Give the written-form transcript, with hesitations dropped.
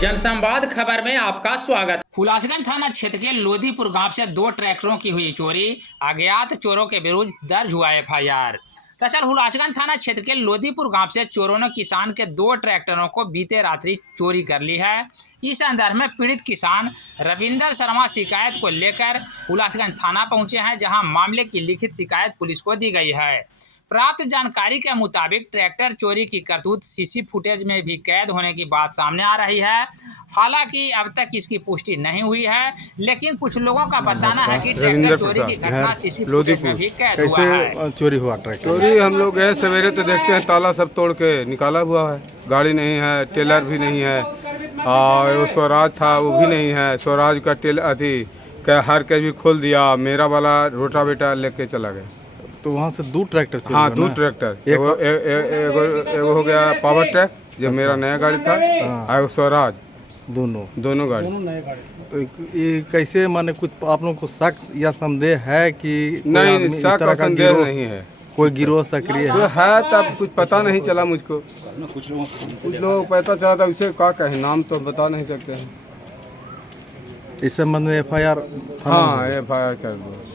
जनसंवाद खबर में आपका स्वागत। हुलासगंज थाना क्षेत्र के लोदीपुर गांव से 2 ट्रैक्टरों की हुई चोरी। अज्ञात चोरों के विरुद्ध दर्ज हुआ एफआईआर। दरअसल हुलासगंज थाना क्षेत्र के लोदीपुर गांव से चोरों ने किसान के 2 ट्रैक्टरों को बीते रात्रि चोरी कर ली है। इस संदर्भ में पीड़ित किसान रविंदर शर्मा शिकायत को लेकर हुलासगंज थाना पहुंचे हैं, जहां मामले की लिखित शिकायत पुलिस को दी गई है। प्राप्त जानकारी के मुताबिक ट्रैक्टर चोरी की करतूत सीसी फुटेज में भी कैद होने की बात सामने आ रही है। हालांकि अब तक इसकी पुष्टि नहीं हुई है, लेकिन कुछ लोगों का बताना है कि ट्रैक्टर चोरी की घटना सीसी फुटेज में भी कैद हुआ है। चोरी हुआ ट्रैक्टर चोरी हम लोग गए सवेरे तो देखते हैं ताला सब तोड़ के निकाला हुआ है। गाड़ी नहीं है, टेलर भी नहीं है, और वो स्वराज था वो भी नहीं है। स्वराज का टेलर हर के भी खोल दिया, मेरा वाला रोटावेटर लेके चला गया। तो वहाँ से 2 ट्रैक्टर चोरी हाँ, हुआ 2 ना? ट्रैक्टर, एगो हो गया पावर ट्रैक जो मेरा नया गाड़ी था, और स्वराज, दोनों गाड़ी। तो ये कैसे, माने कुछ आप लोगों को शक या संदेह है कि नहीं, शक और संदेह नहीं है। कोई गिरोह सक्रिय जो है? है तब कुछ पता नहीं चला मुझको। कुछ लोगों को पता चला था, उसे क्या कहे, नाम तो बता नहीं सकते हैं। इस संबंध में एफआईआर? हाँ, एफआईआर कर दो।